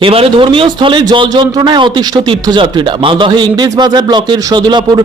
এবারে ধর্মীয় স্থলে জল যন্ত্রণায় অতিষ্ঠ তীর্থযাত্রীরা। মালদহে ইংরেজ বাজার ব্লকের সদুলাপুর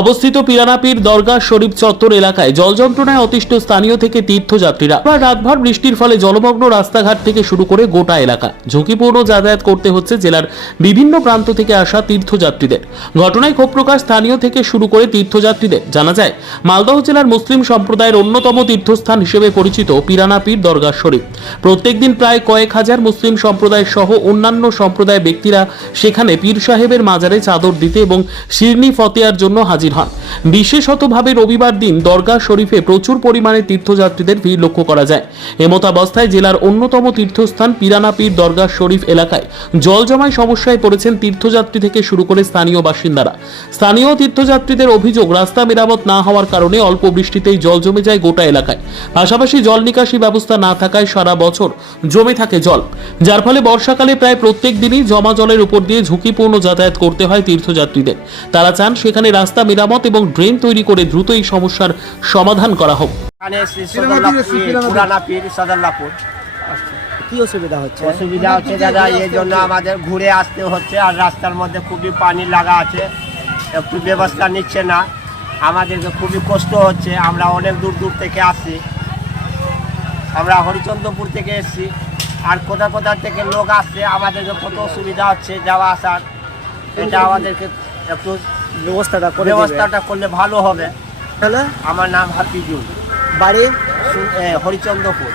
অবস্থিত পিরানাপির দরগা শরীফ চত্বর এলাকায় জল যন্ত্রণায় অতিষ্ঠ স্থানীয় থেকে তীর্থযাত্রীরা রাতভর বৃষ্টির ফলে জলমগ্ন রাস্তাঘাট থেকে শুরু করে গোটা এলাকা। ঝুঁকিপূর্ণ যাতায়াত করতে হচ্ছে জেলার বিভিন্ন প্রান্ত থেকে আসা তীর্থযাত্রীদের। ঘটনায় ক্ষোভ প্রকাশ স্থানীয় থেকে শুরু করে তীর্থযাত্রীদের। জানা যায়, মালদহ জেলার মুসলিম সম্প্রদায়ের অন্যতম তীর্থস্থান হিসেবে পরিচিত পিরানাপির দরগা শরীফ। প্রত্যেকদিন প্রায় কয়েক হাজার মুসলিম সম্প্রদায় সহ অন্যান্য সম্প্রদায় ব্যক্তিরা সেখানে পীর সাহেবের মাজারে চাদর দিতে এবং শিরনি ফতেয়ার জন্য হাজির হন। বিশেষতভাবে রবিবার দিন দরগা শরীফে প্রচুর পরিমাণে তীর্থযাত্রীদের ভিড় লক্ষ্য করা যায়। এমতাবস্থায় জেলার অন্যতম তীর্থস্থান পিরানাপির দরগা শরীফ এলাকায় জল জমায় সমস্যায় পড়েছেন তীর্থযাত্রী থেকে শুরু করে স্থানীয় বাসিন্দারা। স্থানীয় তীর্থযাত্রীদের অভিযোগ, রাস্তা মেরামত না হওয়ার কারণে অল্প বৃষ্টিতেই জল জমে যায় গোটা এলাকায়। পাশাপাশি জল নিকাশি ব্যবস্থা না থাকায় সারা বছর জমে থাকে জল। যার ফলে বর্ষাকালে প্রায় প্রত্যেক দিনই জমা জলের উপর দিয়ে ঝুঁকিপূর্ণ যাতায়াত করতে হয় তীর্থযাত্রীদের। তারা চান সেখানে রাস্তা মেরামত এবং ড্রেন তৈরি করে দ্রুত এই সমস্যার সমাধান করা হোক। এখানে পুরানা পীর সদরলাপুর। কি অসুবিধা হচ্ছে? অসুবিধা হচ্ছে দাদা এই জন্য আমাদের ঘুরে আসতে হচ্ছে আর রাস্তার মধ্যে খুবই পানি লাগা আছে একটু ব্যবস্থা নিচ্ছে না। আমাদেরকে খুবই কষ্ট হচ্ছে আমরা অনেক দূর দূর থেকে আসছি। আমরা হরিচন্দ্রপুর থেকে এসেছি আর কোথা কোথা থেকে লোক আসছে আমাদেরকে কত অসুবিধা হচ্ছে যাওয়া আসার এটা আমাদেরকে একটু ব্যবস্থাটা করে ব্যবস্থাটা করলে ভালো হবে। তাহলে? আমার নাম হাফিজুল। বাড়ি হরিচন্দ্রপুর।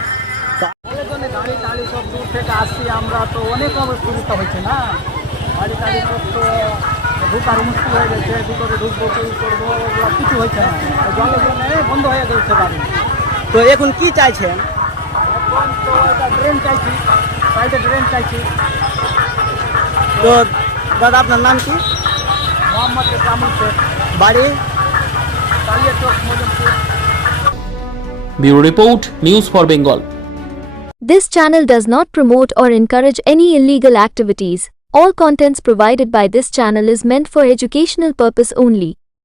গাড়ি টাড়ি সব দূর থেকে আসছি আমরা তো অনেক অসুবিধা হচ্ছে না? গাড়ি টাড়ি সব তো ঢুকার মুশকিল হয়ে গেছে ভিতরে ঢুকবো কি করব ওগুলো কিছু হচ্ছে না। বন্ধ হয়ে যাচ্ছে গাড়ি। তো এখন কি চাইছেন? এখন তো এটা ড্রেন চাইছি সাইডে ড্রেন চাইছি। তো দাদা আপনার নাম কি? মোহাম্মদ কামুল শেখ বাড়ি Kaliachak Mozampur bureau report news for Bengal This channel does not promote or encourage any illegal activities. All contents provided by this channel is meant for educational purpose only.